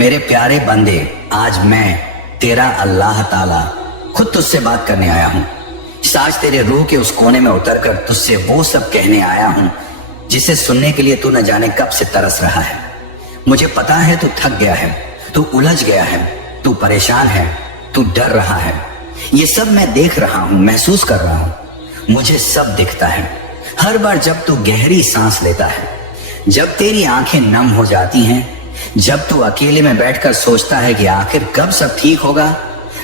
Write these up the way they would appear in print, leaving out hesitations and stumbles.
मेरे प्यारे बंदे, आज मैं तेरा अल्लाह ताला खुद तुझसे बात करने आया हूँ। आज तेरे रूह के उस कोने में उतरकर तुझसे वो सब कहने आया हूँ जिसे सुनने के लिए तू न जाने कब से तरस रहा है। मुझे पता है तू थक गया है, तू उलझ गया है, तू परेशान है, तू डर रहा है। ये सब मैं देख रहा हूँ, महसूस कर रहा हूँ, मुझे सब दिखता है। हर बार जब तू गहरी सांस लेता है, जब तेरी आंखें नम हो जाती हैं, जब तू अकेले में बैठकर सोचता है कि आखिर कब सब ठीक होगा,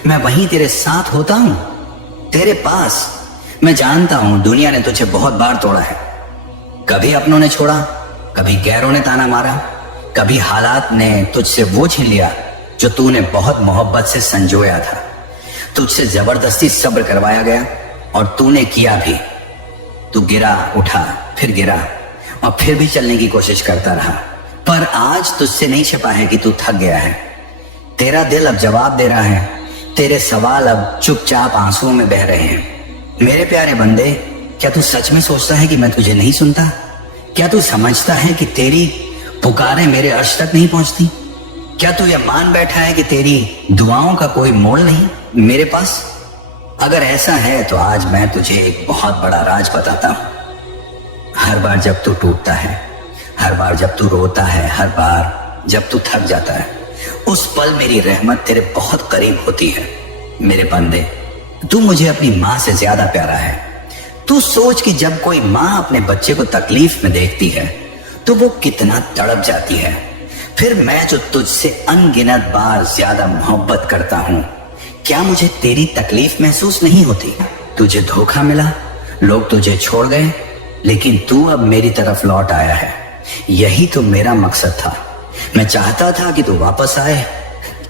मैं वहीं तेरे साथ होता हूं, तेरे पास। मैं जानता हूं दुनिया ने तुझे बहुत बार तोड़ा है। कभी अपनों ने छोड़ा, कभी गैरों ने ताना मारा, कभी हालात ने तुझसे वो छीन लिया जो तूने बहुत मोहब्बत से संजोया था। तुझसे जबरदस्ती सब्र करवाया गया और तूने किया भी। तू गिरा, उठा, फिर गिरा और फिर भी चलने की कोशिश करता रहा। पर आज तुझसे नहीं छिपा है कि तू थक गया है। तेरा दिल अब जवाब दे रहा है, तेरे सवाल अब चुपचाप आंसुओं में बह रहे हैं। मेरे प्यारे बंदे, क्या तू सच में सोचता है कि मैं तुझे नहीं सुनता? क्या तू समझता है कि तेरी पुकारें मेरे अर्श तक नहीं पहुंचती? क्या तू यह मान बैठा है कि तेरी दुआओं का कोई मोल नहीं मेरे पास? अगर ऐसा है तो आज मैं तुझे एक बहुत बड़ा राज बताता हूं। हर बार जब तू टूटता है, हर बार जब तू रोता है, हर बार जब तू थक जाता है, उस पल मेरी रहमत तेरे बहुत करीब होती है। मेरे बंदे, तू मुझे अपनी माँ से ज्यादा प्यारा है। तू सोच कि जब कोई माँ अपने बच्चे को तकलीफ में देखती है तो वो कितना तड़प जाती है। फिर मैं जो तुझसे अनगिनत बार ज्यादा मोहब्बत करता हूँ, क्या मुझे तेरी तकलीफ महसूस नहीं होती? तुझे धोखा मिला, लोग तुझे छोड़ गए, लेकिन तू अब मेरी तरफ लौट आया है। यही तो मेरा मकसद था। मैं चाहता था कि तू वापस आए,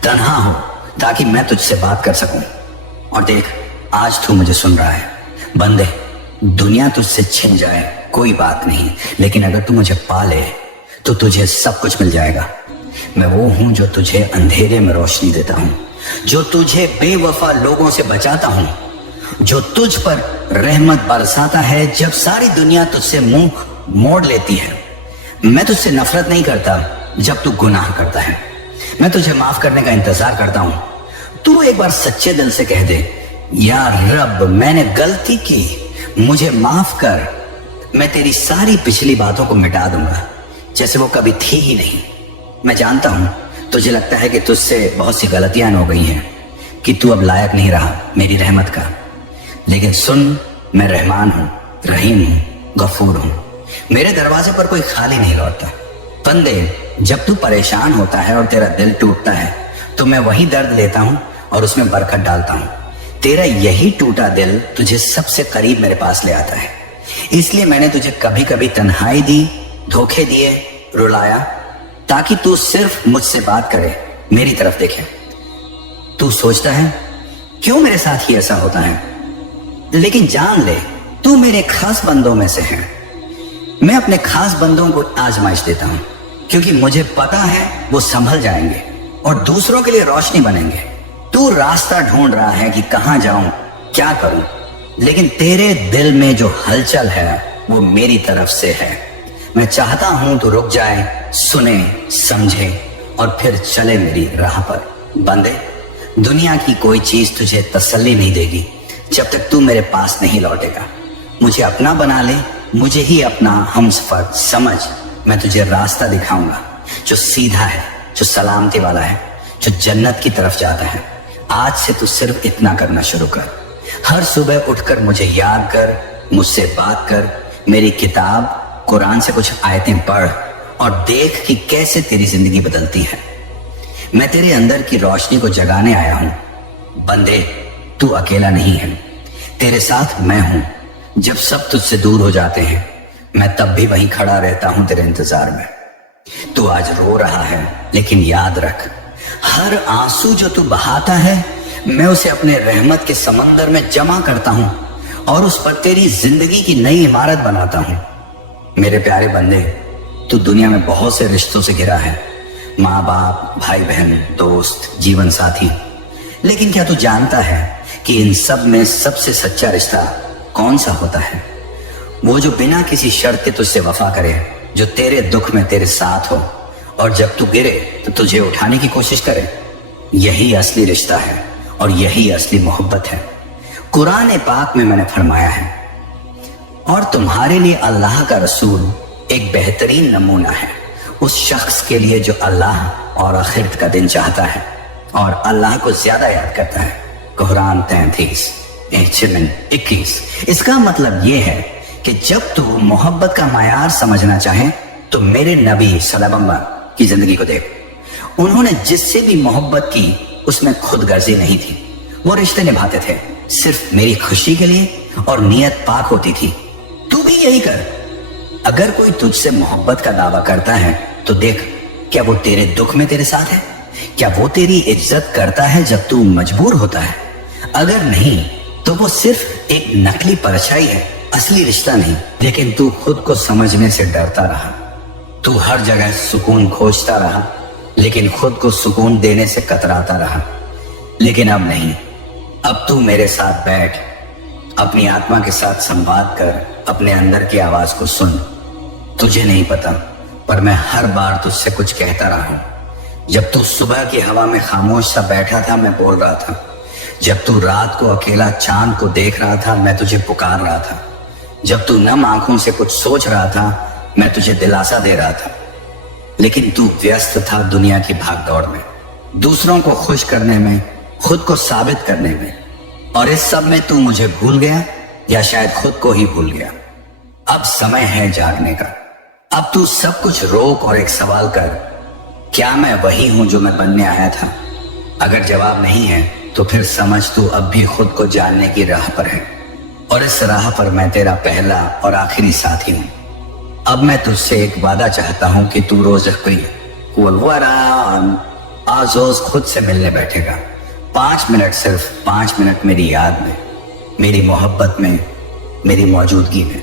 तन्हा हो, ताकि मैं तुझसे बात कर सकूं। और देख, आज तू मुझे सुन रहा है। बंदे, दुनिया तुझसे छिन जाए कोई बात नहीं, लेकिन अगर तू मुझे पा ले तो तुझे सब कुछ मिल जाएगा। मैं वो हूं जो तुझे अंधेरे में रोशनी देता हूं, जो तुझे बेवफा लोगों से बचाता हूं, जो तुझ पर रहमत बरसाता है जब सारी दुनिया तुझसे मुंह मोड़ लेती है। मैं तुझसे नफरत नहीं करता जब तू गुनाह करता है। मैं तुझे माफ करने का इंतजार करता हूं। तू एक बार सच्चे दिल से कह दे, या रब, मैंने गलती की, मुझे माफ कर। मैं तेरी सारी पिछली बातों को मिटा दूंगा जैसे वो कभी थी ही नहीं। मैं जानता हूं तुझे लगता है कि तुझसे बहुत सी गलतियां हो गई हैं, कि तू अब लायक नहीं रहा मेरी रहमत का। लेकिन सुन, मैं रहमान हूं, रहीम हूं, गफूर हूं। मेरे दरवाजे पर कोई खाली नहीं लौटता। बंदे, जब तू परेशान होता है और तेरा दिल टूटता है तो मैं वही दर्द लेता हूं और उसमें बरकत डालता हूं। तेरा यही टूटा दिल तुझे सबसे करीब मेरे पास ले आता है। इसलिए मैंने तुझे कभी कभी तन्हाई दी, धोखे दिए, रुलाया, ताकि तू सिर्फ मुझसे बात करे, मेरी तरफ देखे। तू सोचता है क्यों मेरे साथ ही ऐसा होता है, लेकिन जान ले, तू मेरे खास बंदों में से है। मैं अपने खास बंदों को आजमाइश देता हूं, क्योंकि मुझे पता है वो संभल जाएंगे और दूसरों के लिए रोशनी बनेंगे। तू रास्ता ढूंढ रहा है कि कहां जाऊं, क्या करूं, लेकिन तेरे दिल में जो हलचल है वो मेरी तरफ से है। मैं चाहता हूं तू रुक जाए, सुने, समझे और फिर चले मेरी राह पर। बंदे, दुनिया की कोई चीज तुझे तसल्ली नहीं देगी जब तक तू मेरे पास नहीं लौटेगा। मुझे अपना बना ले, मुझे ही अपना हमसफर समझ। मैं तुझे रास्ता दिखाऊंगा जो सीधा है, जो सलामती वाला है, जो जन्नत की तरफ जाता है। आज से तू सिर्फ इतना करना शुरू कर। हर सुबह उठकर मुझे याद कर, मुझसे बात कर, मेरी किताब कुरान से कुछ आयतें पढ़ और देख कि कैसे तेरी जिंदगी बदलती है। मैं तेरे अंदर की रोशनी को जगाने आया हूं। बंदे, तू अकेला नहीं है, तेरे साथ मैं हूं। जब सब तुझसे दूर हो जाते हैं, मैं तब भी वहीं खड़ा रहता हूं तेरे इंतजार में। तू आज रो रहा है, लेकिन याद रख, हर आंसू जो तू बहाता है, मैं उसे अपने रहमत के समंदर में जमा करता हूं और उस पर तेरी जिंदगी की नई इमारत बनाता हूं। मेरे प्यारे बंदे, तू दुनिया में बहुत से रिश्तों से घिरा है, माँ बाप, भाई बहन, दोस्त, जीवन साथी। लेकिन क्या तू जानता है कि इन सब में सबसे सच्चा रिश्ता कौन सा होता है? वो जो बिना किसी शर्त के तुझसे वफा करे, जो तेरे दुख में तेरे साथ हो और जब तू गिरे तो तुझे उठाने की कोशिश करे। यही असली रिश्ता है और यही असली मोहब्बत है। कुरान पाक में मैंने फरमाया है, और तुम्हारे लिए अल्लाह का रसूल एक बेहतरीन नमूना है उस शख्स के लिए जो अल्लाह और आखिरत का दिन चाहता है और अल्लाह को ज्यादा याद करता है। कुरान 33:21। इसका मतलब यह है कि जब तू मोहब्बत का मायार समझना चाहे तो मेरे नबी सल्लल्लाहु की जिंदगी को देख। उन्होंने जिससे भी मोहब्बत की उसमें खुद गर्जी नहीं थी। वो रिश्ते निभाते थे सिर्फ मेरी खुशी के लिए और नीयत पाक होती थी। तू भी यही कर। अगर कोई तुझसे मोहब्बत का दावा करता है तो देख, क्या वो तेरे दुख में तेरे साथ है? क्या वो तेरी इज्जत करता है जब तू मजबूर होता है? अगर नहीं तो वो सिर्फ एक नकली परछाई है, असली रिश्ता नहीं। लेकिन तू खुद को समझने से डरता रहा। तू हर जगह सुकून खोजता रहा, लेकिन खुद को सुकून देने से कतराता रहा। लेकिन अब नहीं, अब तू मेरे साथ बैठ, अपनी आत्मा के साथ संवाद कर, अपने अंदर की आवाज को सुन। तुझे नहीं पता, पर मैं हर बार तुझसे कुछ कहता रहा हूं। जब तू सुबह की हवा में खामोश सा बैठा था, मैं बोल रहा था। जब तू रात को अकेला चांद को देख रहा था, मैं तुझे पुकार रहा था। जब तू नम आंखों से कुछ सोच रहा था, मैं तुझे दिलासा दे रहा था। लेकिन तू व्यस्त था दुनिया की भागदौड़ में, दूसरों को खुश करने में, खुद को साबित करने में। और इस सब में तू मुझे भूल गया, या शायद खुद को ही भूल गया। अब समय है जागने का। अब तू सब कुछ रोक और एक सवाल कर, क्या मैं वही हूं जो मैं बनने आया था? अगर जवाब नहीं है तो फिर समझ तू अब भी खुद को जानने की राह पर है, और इस राह पर मैं तेरा पहला और आखिरी साथी हूं। अब मैं तुझसे एक वादा चाहता हूं कि तू रोज आज रोज खुद से मिलने बैठेगा। 5 मिनट, सिर्फ 5 मिनट मेरी याद में, मेरी मोहब्बत में, मेरी मौजूदगी में।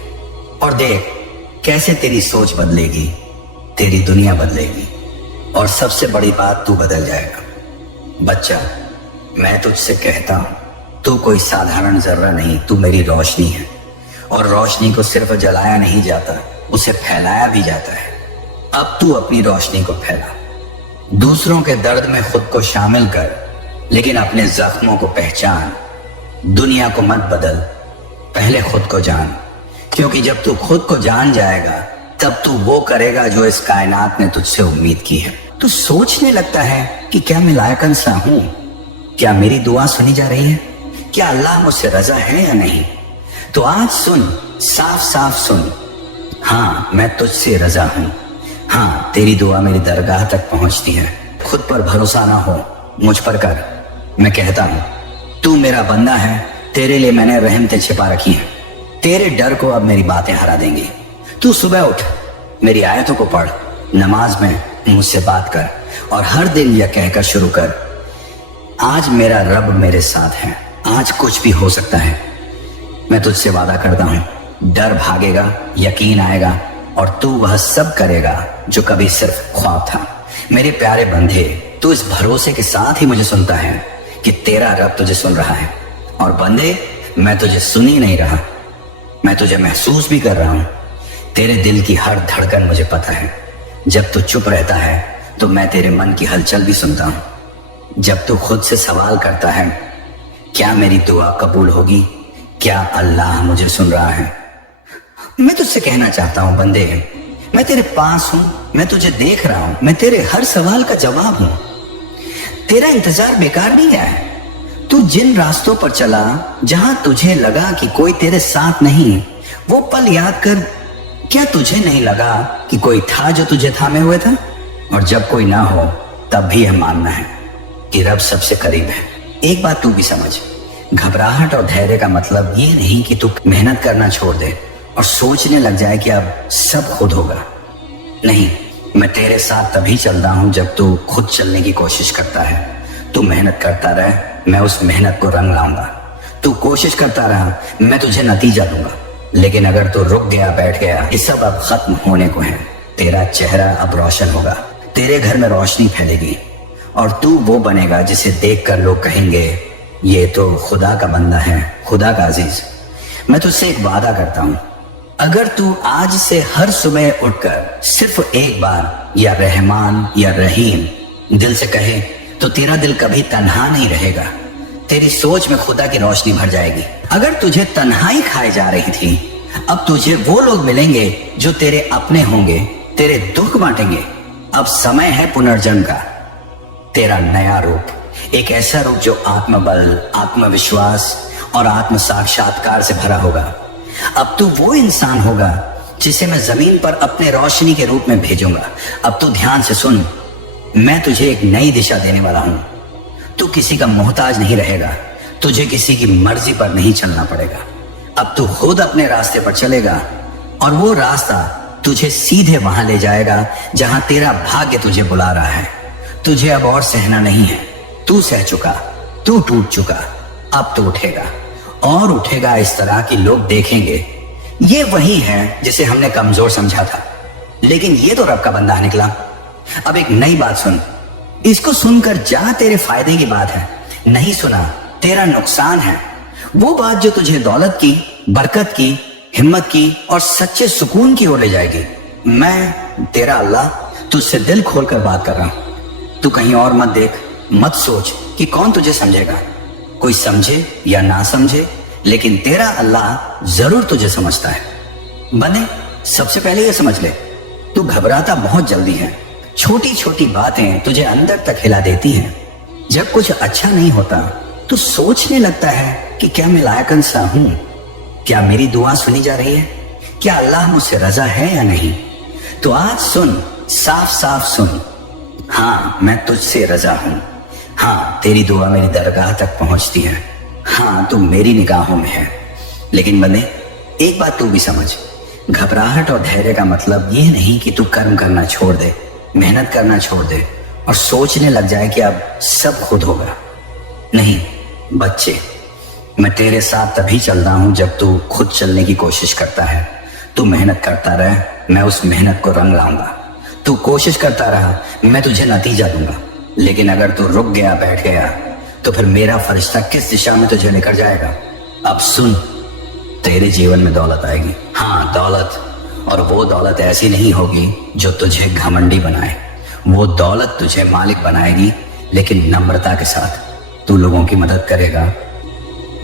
और देख कैसे तेरी सोच बदलेगी, तेरी दुनिया बदलेगी, और सबसे बड़ी बात, तू बदल जाएगा। बच्चा, मैं तुझसे कहता हूं, तू कोई साधारण जर्रा नहीं, तू मेरी रोशनी है। और रोशनी को सिर्फ जलाया नहीं जाता, उसे फैलाया भी जाता है। अब तू अपनी रोशनी को फैला, दूसरों के दर्द में खुद को शामिल कर, लेकिन अपने जख्मों को पहचान। दुनिया को मत बदल, पहले खुद को जान, क्योंकि जब तू खुद को जान जाएगा तब तू वो करेगा जो इस कायनात ने तुझसे उम्मीद की है। तू सोचने लगता है कि क्या मैं लायक इंसान हूं? क्या मेरी दुआ सुनी जा रही है? क्या अल्लाह मुझसे रजा है या नहीं? तो आज सुन, साफ साफ सुन, हाँ मैं तुझसे रजा हूं। हाँ, तेरी दुआ मेरी दरगाह तक पहुंचती है। खुद पर भरोसा ना हो, मुझ पर कर। मैं कहता हूं, तू मेरा बंदा है, तेरे लिए मैंने रहमतें छिपा रखी हैं। तेरे डर को अब मेरी बातें हरा देंगी। तू सुबह उठ, मेरी आयतों को पढ़, नमाज में मुझसे बात कर, और हर दिन यह कहकर शुरू कर, आज मेरा रब मेरे साथ है। आज कुछ भी हो सकता है। मैं तुझसे वादा करता हूं, डर भागेगा, यकीन आएगा, और तू वह सब करेगा जो कभी सिर्फ ख्वाब था। मेरे प्यारे बंधे, तू इस भरोसे के साथ ही मुझे सुनता है कि तेरा रब तुझे सुन रहा है। और बंदे, मैं तुझे सुन ही नहीं रहा, मैं तुझे महसूस भी कर रहा हूं। तेरे दिल की हर धड़कन मुझे पता है। जब तू चुप रहता है तो मैं तेरे मन की हलचल भी सुनता हूं। जब तू खुद से सवाल करता है, क्या मेरी दुआ कबूल होगी? क्या अल्लाह मुझे सुन रहा है? मैं तुझसे कहना चाहता हूं, बंदे, मैं तेरे पास हूं, मैं तुझे देख रहा हूं, मैं तेरे हर सवाल का जवाब हूं। तेरा इंतजार बेकार नहीं है। तू जिन रास्तों पर चला, जहां तुझे लगा कि कोई तेरे साथ नहीं, वो पल याद कर। क्या तुझे नहीं लगा कि कोई था जो तुझे थामे हुए था? और जब कोई ना हो तब भी यह मानना है कि रब सबसे करीब है। एक बात तू भी समझ, घबराहट और धैर्य का मतलब ये नहीं कि तू मेहनत करना छोड़ दे और सोचने लग जाए कि अब सब खुद होगा। नहीं, मैं तेरे साथ तभी चल रहा हूं जब तू खुद चलने की कोशिश करता है। तू मेहनत करता रहे, मैं उस मेहनत को रंग लाऊंगा। तू कोशिश करता रहा, मैं तुझे नतीजा दूंगा। लेकिन अगर तू रुक गया, बैठ गया, ये सब अब खत्म होने को है। तेरा चेहरा अब रोशन होगा, तेरे घर में रोशनी फैलेगी, और तू वो बनेगा जिसे देखकर लोग कहेंगे, ये तो खुदा का बंदा है, खुदा का अजीज। मैं तुझसे एक वादा करता हूं, अगर तू आज से हर सुबह उठकर सिर्फ एक बार या रहमान या रहीम दिल से कहे तो तेरा दिल कभी तन्हा नहीं रहेगा। तेरी सोच में खुदा की रोशनी भर जाएगी। अगर तुझे तन्हाई खाए जा रही थी, अब तुझे वो लोग मिलेंगे जो तेरे अपने होंगे, तेरे दुख बांटेंगे। अब समय है पुनर्जन्म का। तेरा नया रूप, एक ऐसा रूप जो आत्मबल, आत्मविश्वास और आत्म साक्षात्कार से भरा होगा। अब तू वो इंसान होगा जिसे मैं जमीन पर अपने रोशनी के रूप में भेजूंगा। अब तू ध्यान से सुन, मैं तुझे एक नई दिशा देने वाला हूं। तू किसी का मोहताज नहीं रहेगा, तुझे किसी की मर्जी पर नहीं चलना पड़ेगा। अब तू खुद अपने रास्ते पर चलेगा और वो रास्ता तुझे सीधे वहां ले जाएगा जहां तेरा भाग्य तुझे बुला रहा है। तुझे अब और सहना नहीं है। तू सह चुका, तू टूट चुका। अब तू उठेगा और उठेगा इस तरह कि लोग देखेंगे ये वही है जिसे हमने कमजोर समझा था, लेकिन ये तो रब का बंदा निकला। अब एक नई बात सुन, इसको सुनकर जा तेरे फायदे की बात है, नहीं सुना तेरा नुकसान है। वो बात जो तुझे दौलत की, बरकत की, हिम्मत की और सच्चे सुकून की ओर ले जाएगी। मैं तेरा अल्लाह तुझसे दिल खोलकर बात कर रहा हूं। तू कहीं और मत देख, मत सोच कि कौन तुझे समझेगा। कोई समझे या ना समझे, लेकिन तेरा अल्लाह जरूर तुझे समझता है। बने, सबसे पहले ये समझ ले, तू घबराता बहुत जल्दी है। छोटी छोटी बातें तुझे अंदर तक हिला देती हैं। जब कुछ अच्छा नहीं होता तो सोचने लगता है कि क्या मैं लायक इंसान हूं, क्या मेरी दुआ सुनी जा रही है, क्या अल्लाह मुझसे रजा है या नहीं। तो आज सुन, साफ साफ सुन, हाँ मैं तुझसे रजा हूं। हाँ तेरी दुआ मेरी दरगाह तक पहुंचती है। हाँ तू मेरी निगाहों में है। लेकिन बंदे, एक बात तू भी समझ, घबराहट और धैर्य का मतलब ये नहीं कि तू कर्म करना छोड़ दे, मेहनत करना छोड़ दे और सोचने लग जाए कि अब सब खुद होगा। नहीं बच्चे, मैं तेरे साथ तभी चल रहा हूं जब तू खुद चलने की कोशिश करता है। तू मेहनत करता रहे, मैं उस मेहनत को रंग लाऊंगा। तू कोशिश करता रहा, मैं तुझे नतीजा दूंगा। लेकिन अगर तू रुक गया, बैठ गया, तो फिर मेरा फरिश्ता किस दिशा में तुझे लेकर जाएगा। अब सुन, तेरे जीवन में दौलत आएगी। हाँ दौलत, और वो दौलत ऐसी नहीं होगी जो तुझे घमंडी बनाए। वो दौलत तुझे मालिक बनाएगी, लेकिन नम्रता के साथ। तू लोगों की मदद करेगा।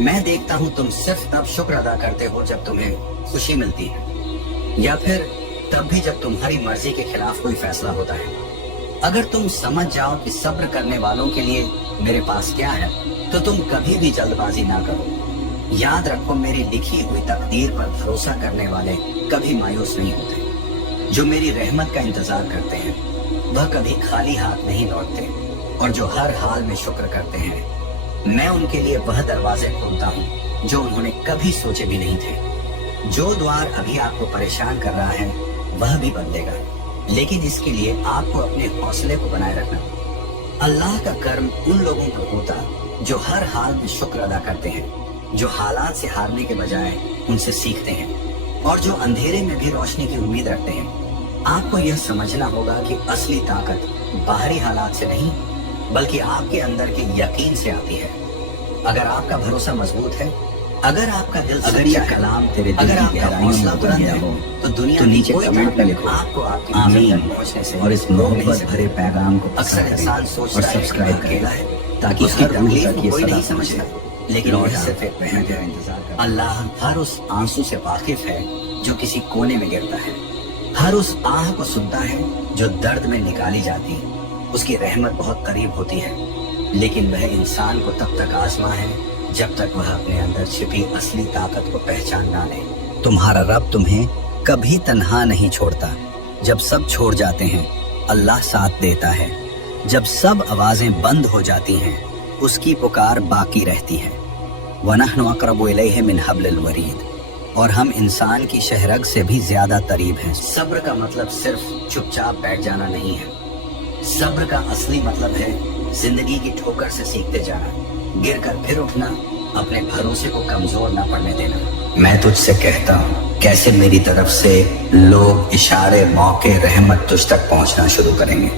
मैं देखता हूं तुम सिर्फ तब शुक्र अदा करते हो जब तुम्हें खुशी मिलती है, या फिर तब भी जब तुम्हारी मर्जी के खिलाफ कोई फैसला होता है। अगर तुम समझ जाओ कि सब्र करने वालों के लिए मेरे पास क्या है, तो तुम कभी भी जल्दबाजी ना करो। याद रखो, मेरी लिखी हुई तकदीर पर भरोसा करने वाले कभी मायूस नहीं होते। जो मेरी रहमत का इंतजार करते हैं वह कभी खाली हाथ नहीं लौटते, और जो हर हाल में शुक्र करते हैं मैं उनके लिए वह दरवाजे खोलता हूँ जो उन्होंने कभी सोचे भी नहीं थे। जो द्वार अभी आपको परेशान कर रहा है वह भी बदलेगा, लेकिन इसके लिए आपको अपने हौसले को बनाए रखना। अल्लाह का कर्म उन लोगों पर होता जो हर हाल में शुक्र अदा करते हैं, जो हालात से हारने के बजाय उनसे सीखते हैं, और जो अंधेरे में भी रोशनी की उम्मीद रखते हैं। आपको यह समझना होगा कि असली ताकत बाहरी हालात से नहीं, बल्कि आपके अंदर के यकीन से आती है। अगर आपका भरोसा मजबूत है, अगर आपका दिल, अगर यह कलाम तेरे दिल की गहराइयों में उतर गया हो, तो दुनिया तो नीचे कमेंट में लिखो आपको आपकी आमीन पहुंचने से, और इस मोहब्बत भरे पैगाम को अक्सर इंसान सोचता है और सब्सक्राइब करेगा ताकि उसकी तकलीफ को कोई नहीं समझता, लेकिन और सिर्फ एक मेहनत का इंतजार कर। अल्लाह हर उस आंसू से वाकिफ है जो किसी कोने में गिरता है, हर उस आह को सुनता है जो दर्द में निकाली जाती है। उसकी रहमत बहुत करीब होती है, लेकिन वह इंसान को तब तक आजमा है जब तक वह अपने अंदर छिपी असली ताकत को पहचान ना ले। तुम्हारा रब तुम्हें कभी तन्हा नहीं छोड़ता। जब सब छोड़ जाते हैं अल्लाह साथ देता है। जब सब आवाजें बंद हो जाती हैं उसकी पुकार बाकी रहती है। वनहनु अक़रबु इलैहि मिन हब्लिल वरीद, और हम इंसान की शहरग से भी ज्यादा करीब हैं। सब्र का मतलब सिर्फ चुपचाप बैठ जाना नहीं है। सब्र का असली मतलब है जिंदगी की ठोकर से सीखते जाना, गिरकर फिर उठना, अपने भरोसे को कमजोर ना पड़ने देना। मैं तुझसे कहता हूँ, कैसे मेरी तरफ से लोग, इशारे, मौके, रहमत तुझ तक पहुँचना शुरू करेंगे।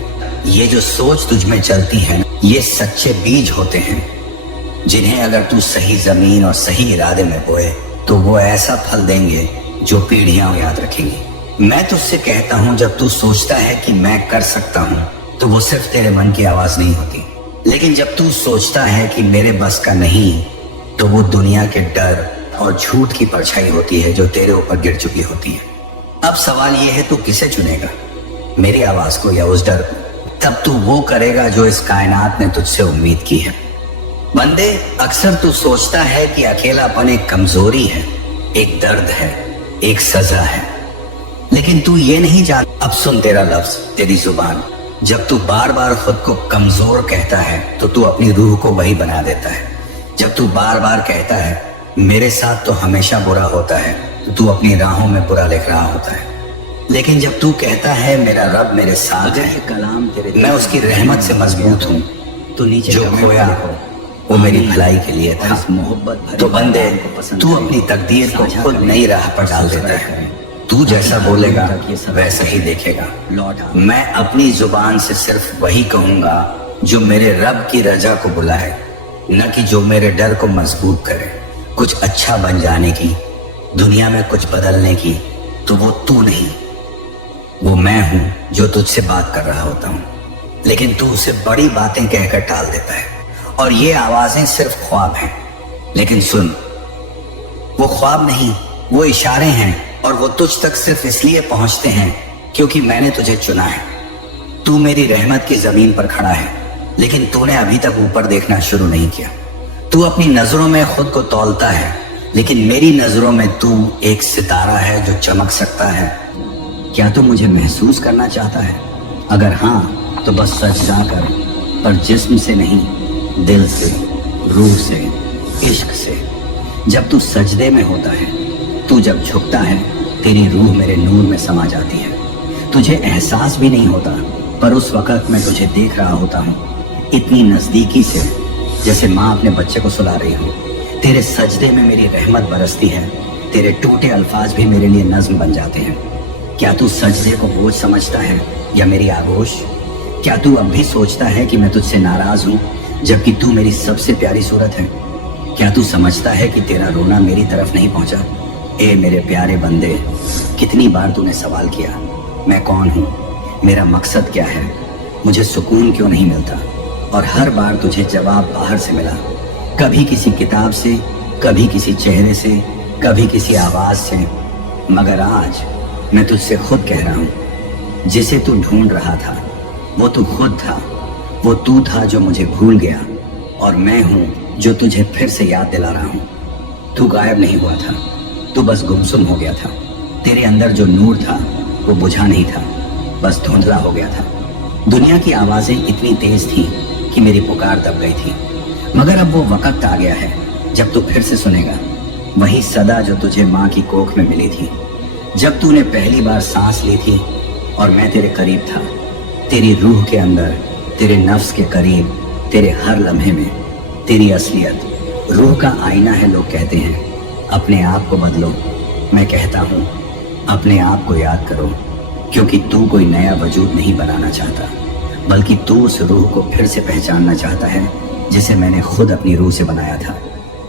ये जो सोच तुझ में चलती है, ये सच्चे बीज होते हैं जिन्हें अगर तू सही जमीन और सही इरादे में बोए तो वो ऐसा फल देंगे जो पीढ़ियां याद रखेंगी। मैं तुझसे कहता हूं, जब तू सोचता है कि मैं कर सकता हूं, तो वो सिर्फ तेरे मन की आवाज नहीं होती। लेकिन जब तू सोचता है कि मेरे बस का नहीं, तो वो दुनिया के डर और झूठ की परछाई होती है जो तेरे ऊपर गिर चुकी होती है। अब सवाल ये है, तू किसे चुनेगा, मेरी आवाज को या उस डर को? तब तू वो करेगा जो इस कायनात ने तुझसे उम्मीद की है। बंदे, अक्सर तू सोचता है कि अकेलापन एक कमजोरी है, एक दर्द है, एक सजा है, लेकिन तू ये नहीं जान। अब सुन तेरा लफ्ज, तेरी जुबान। जब तू बार बार खुद को कमजोर कहता है, तो तू अपनी रूह को वही बना देता है। जब तू बार बार कहता है मेरे साथ तो हमेशा बुरा होता है, तो तू अपनी राहों में बुरा लिख रहा होता है। लेकिन जब तू कहता है मेरा रब मेरे साथ है, कलाम तेरे, मैं उसकी रहमत से मजबूत हूँ, तो नीचे जो खोया वो मेरी भलाई के लिए था। मोहब्बत तो बंदे, तू अपनी तकदीर को खुद नई राह पर डाल देता है। तू जैसा बोलेगा वैसा ही देखेगा। मैं अपनी जुबान से सिर्फ वही कहूंगा जो मेरे रब की रजा को बुलाए, न कि जो मेरे डर को मजबूत करे। कुछ अच्छा बन जाने की, दुनिया में कुछ बदलने की, तो वो तू नहीं, वो मैं हूं जो तुझसे बात कर रहा होता हूं। लेकिन तू उसे बड़ी बातें कहकर टाल देता है, और ये आवाजें सिर्फ ख्वाब हैं। लेकिन सुन, वो ख्वाब नहीं, वो इशारे हैं, और वो तुझ तक सिर्फ इसलिए पहुंचते हैं क्योंकि मैंने तुझे चुना है। तू मेरी रहमत की जमीन पर खड़ा है, लेकिन तूने अभी तक ऊपर देखना शुरू नहीं किया। तू अपनी नजरों में खुद को तौलता है, लेकिन मेरी नजरों में तू एक सितारा है जो चमक सकता है। क्या तू मुझे महसूस करना चाहता है? अगर हाँ, तो बस सजदा कर, पर जिस्म से नहीं, दिल से, रूह से, इश्क से। जब तू सजदे में होता है, तू जब झुकता है, तेरी रूह मेरे नूर में समा जाती है। तुझे एहसास भी नहीं होता, पर उस वक्त मैं तुझे देख रहा होता हूँ, इतनी नजदीकी से, जैसे माँ अपने बच्चे को सुला रही हो। तेरे सजदे में मेरी रहमत बरसती है, तेरे टूटे अल्फाज भी मेरे लिए नज्म बन जाते हैं। क्या तू सजदे को बोझ समझता है या मेरी आगोश? क्या तू अब भी सोचता है कि मैं तुझसे नाराज हूँ, जबकि तू मेरी सबसे प्यारी सूरत है? क्या तू समझता है कि तेरा रोना मेरी तरफ नहीं पहुंचा? ए मेरे प्यारे बंदे, कितनी बार तूने सवाल किया, मैं कौन हूँ, मेरा मकसद क्या है, मुझे सुकून क्यों नहीं मिलता? और हर बार तुझे जवाब बाहर से मिला, कभी किसी किताब से, कभी किसी चेहरे से, कभी किसी आवाज से। मगर आज मैं तुझसे खुद कह रहा हूँ, जिसे तू ढूंढ रहा था वो तू खुद था। वो तू था जो मुझे भूल गया, और मैं हूँ जो तुझे फिर से याद दिला रहा हूँ। तू गायब नहीं हुआ था, तू बस गुमसुम हो गया था। तेरे अंदर जो नूर था वो बुझा नहीं था, बस धुंधला हो गया था। दुनिया की आवाजें इतनी तेज थी कि मेरी पुकार दब गई थी। मगर अब वो वक्त आ गया है जब तू फिर से सुनेगा वही सदा जो तुझे माँ की कोख में मिली थी, जब तूने पहली बार सांस ली थी और मैं तेरे करीब था, तेरी रूह के अंदर, तेरे नफ्स के करीब, तेरे हर लम्हे में। तेरी असलियत रूह का आईना है, लोग कहते हैं। अपने आप को बदलो, मैं कहता हूँ अपने आप को याद करो, क्योंकि तू कोई नया वजूद नहीं बनाना चाहता, बल्कि तू उस रूह को फिर से पहचानना चाहता है जिसे मैंने खुद अपनी रूह से बनाया था।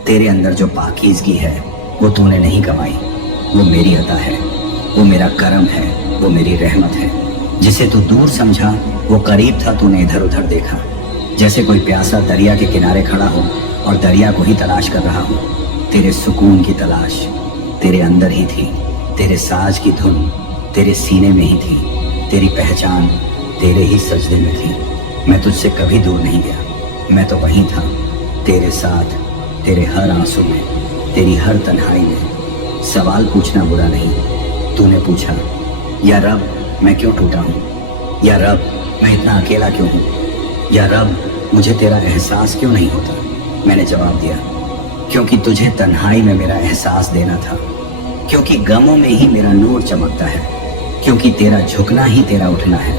तेरे अंदर जो पाकीज़गी है वो तूने नहीं कमाई, वो मेरी अता है, वो मेरा करम है, वो मेरी रहमत है। जिसे तू दूर समझा वो करीब था, तूने इधर उधर देखा, जैसे कोई प्यासा दरिया के किनारे खड़ा हो और दरिया को ही तलाश कर रहा हो। तेरे सुकून की तलाश तेरे अंदर ही थी, तेरे साज की धुन तेरे सीने में ही थी, तेरी पहचान तेरे ही सजदे में थी। मैं तुझसे कभी दूर नहीं गया, मैं तो वहीं था, तेरे साथ, तेरे हर आंसू में, तेरी हर तन्हाई में। सवाल पूछना बुरा नहीं, तूने पूछा, या रब मैं क्यों टूटा हूँ, या रब मैं इतना अकेला क्यों हूँ, या रब मुझे तेरा एहसास क्यों नहीं होता। मैंने जवाब दिया, क्योंकि तुझे तन्हाई में मेरा एहसास देना था, क्योंकि गमों में ही मेरा नूर चमकता है, क्योंकि तेरा झुकना ही तेरा उठना है।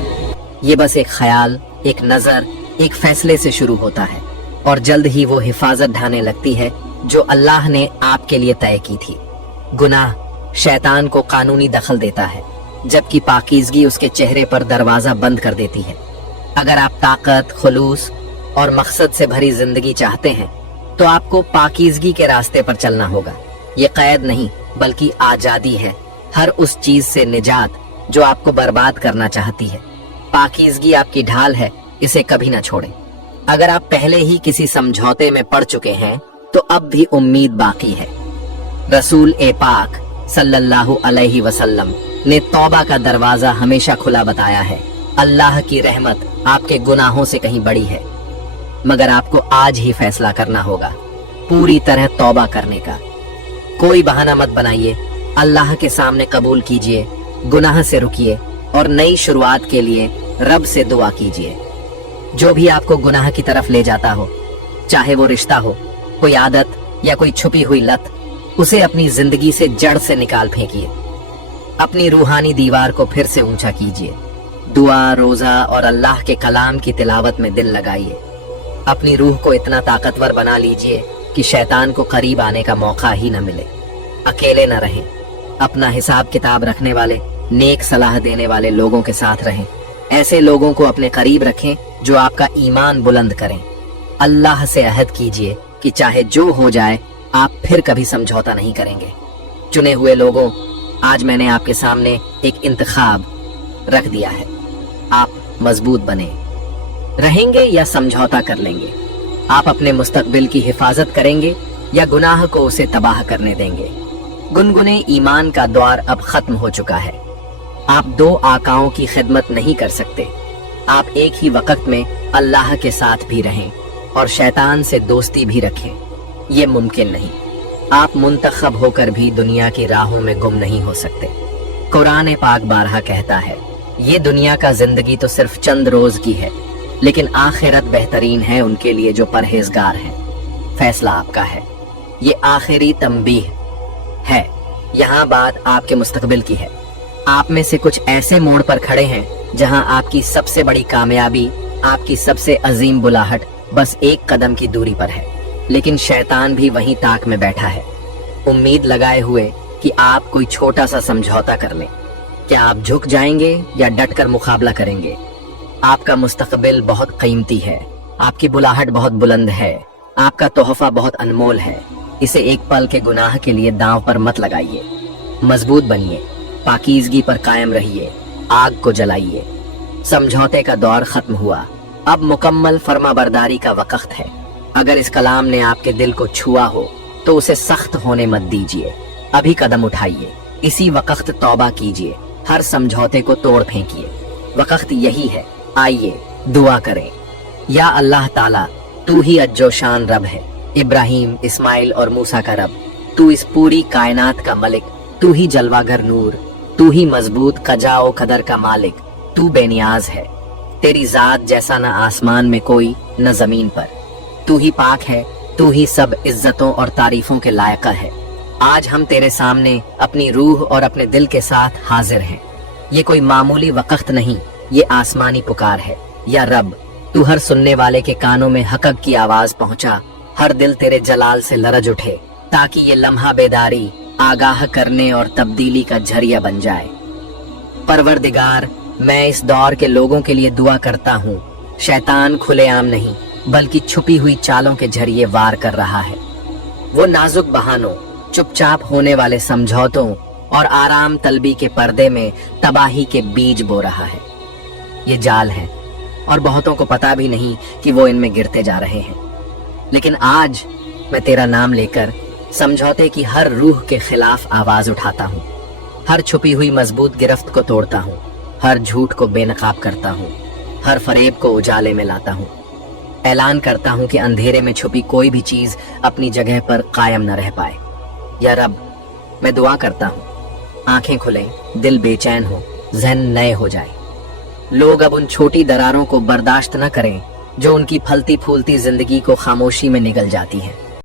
ये बस एक ख्याल, एक नजर, एक फैसले से शुरू होता है और जल्द ही वो हिफाजत ढाने लगती है जो अल्लाह ने आपके लिए तय की थी। गुनाह शैतान को कानूनी दखल देता है, जबकि पाकीज़गी उसके चेहरे पर दरवाजा बंद कर देती है। अगर आप ताकत, खुलूस और मकसद से भरी जिंदगी चाहते हैं तो आपको पाकीज़गी के रास्ते पर चलना होगा। ये कैद नहीं बल्कि आजादी है, हर उस चीज से निजात जो आपको बर्बाद करना चाहती है। पाकीज़गी आपकी ढाल है, इसे कभी ना छोड़ें। अगर आप पहले ही किसी समझौते में पड़ चुके हैं तो अब भी उम्मीद बाकी है। रसूल ए पाक सल्लल्लाहु अलैहि वसल्लम ने तौबा का दरवाजा हमेशा खुला बताया है। अल्लाह की रहमत आपके गुनाहों से कहीं बड़ी है, मगर आपको आज ही फैसला करना होगा पूरी तरह तौबा करने का। कोई बहाना मत बनाइए, अल्लाह के सामने कबूल कीजिए, गुनाह से रुकिए और नई शुरुआत के लिए रब से दुआ कीजिए। जो भी आपको गुनाह की तरफ ले जाता हो, चाहे वो रिश्ता हो, कोई आदत या कोई छुपी हुई लत, उसे अपनी जिंदगी से जड़ से निकाल फेंकिए। अपनी रूहानी दीवार को फिर से ऊंचा कीजिए। दुआ, रोजा और अल्लाह के कलाम की तिलावत में दिल लगाइए। अपनी रूह को इतना ताकतवर बना लीजिए कि शैतान को करीब आने का मौका ही न मिले। अकेले न रहें, अपना हिसाब किताब रखने वाले, नेक सलाह देने वाले लोगों के साथ रहें। ऐसे लोगों को अपने करीब रखें जो आपका ईमान बुलंद करें। अल्लाह से अहद कीजिए कि चाहे जो हो जाए आप फिर कभी समझौता नहीं करेंगे। चुने हुए लोगों, आज मैंने आपके सामने एक इंतखाब रख दिया है। आप मजबूत बने रहेंगे या समझौता कर लेंगे? आप अपने मुस्तकबिल की हिफाजत करेंगे या गुनाह को उसे तबाह करने देंगे? गुनगुने ईमान का दौर अब खत्म हो चुका है। आप दो आकाओं की खिदमत नहीं कर सकते। आप एक ही वक्त में अल्लाह के साथ भी रहें और शैतान से दोस्ती भी रखें, ये मुमकिन नहीं। आप मुंतखब होकर भी दुनिया की राहों में गुम नहीं हो सकते। कुरान पाक बारहा कहता है, ये दुनिया का जिंदगी तो सिर्फ चंद रोज की है, लेकिन आखिरत बेहतरीन है उनके लिए जो परहेजगार हैं। फैसला आपका है। ये आखिरी तंबीह है, यहाँ बात आपके मुस्तकबिल की है। आप में से कुछ ऐसे मोड़ पर खड़े हैं जहाँ आपकी सबसे बड़ी कामयाबी, आपकी सबसे अजीम बुलाहट बस एक कदम की दूरी पर है, लेकिन शैतान भी वहीं ताक में बैठा है, उम्मीद लगाए हुए कि आप कोई छोटा सा समझौता कर लें। क्या आप झुक जाएंगे या डटकर मुकाबला करेंगे? आपका मुस्तकबिल बहुत कीमती है, आपकी बुलाहट बहुत बुलंद है, आपका तोहफा बहुत अनमोल है। इसे एक पल के गुनाह के लिए दांव पर मत लगाइए। मजबूत बनिए, पाकीज़गी पर कायम रहिए, आग को जलाइए। समझौते का दौर खत्म हुआ, अब मुकम्मल फर्माबरदारी का वक्त है। अगर इस कलाम ने आपके दिल को छुआ हो तो उसे सख्त होने मत दीजिए। अभी कदम उठाइए, इसी वक्त तौबा कीजिए, हर समझौते को तोड़ फेंकिए। वक्त यही है, आइए दुआ करें। या अल्लाह ताला, तू ही अज्जोशान रब है, इब्राहिम, इस्माइल और मूसा का रब। तू इस पूरी कायनात का मलिक, तू ही जलवागर नूर, तू ही मजबूत कजाओ कदर का मालिक। तू बेनियाज है, तेरी जात जैसा न आसमान में कोई न जमीन पर। तू ही पाक है, तू ही सब इज्जतों और तारीफों के लायक है। आज हम तेरे सामने अपनी रूह और अपने दिल के साथ हाजिर हैं। ये कोई मामूली वक्त नहीं, ये आसमानी पुकार है। या रब, तू हर सुनने वाले के कानों में हक़ की आवाज पहुंचा, हर दिल तेरे जलाल से लरज उठे, ताकि ये लम्हा बेदारी आगाह करने और तब्दीली का जरिया बन जाए। परवरदिगार, मैं इस दौर के लोगों के लिए दुआ करता हूँ। शैतान खुलेआम नहीं बल्कि छुपी हुई चालों के जरिए वार कर रहा है। वो नाजुक बहानों, चुपचाप होने वाले समझौतों और आराम तलबी के पर्दे में तबाही के बीज बो रहा है। ये जाल है और बहुतों को पता भी नहीं कि वो इनमें गिरते जा रहे हैं। लेकिन आज मैं तेरा नाम लेकर समझौते की हर रूह के खिलाफ आवाज उठाता हूँ। हर छुपी हुई मजबूत गिरफ्त को तोड़ता हूँ, हर झूठ को बेनकाब करता हूँ, हर फरेब को उजाले में लाता हूँ। ऐलान करता हूँ कि अंधेरे में छुपी कोई भी चीज अपनी जगह पर कायम न रह पाए। या रब, मैं दुआ करता हूँ, आंखें खुले, दिल बेचैन हो, ज़हन नए हो जाए। लोग अब उन छोटी दरारों को बर्दाश्त न करें जो उनकी फलती फूलती जिंदगी को खामोशी में निगल जाती है।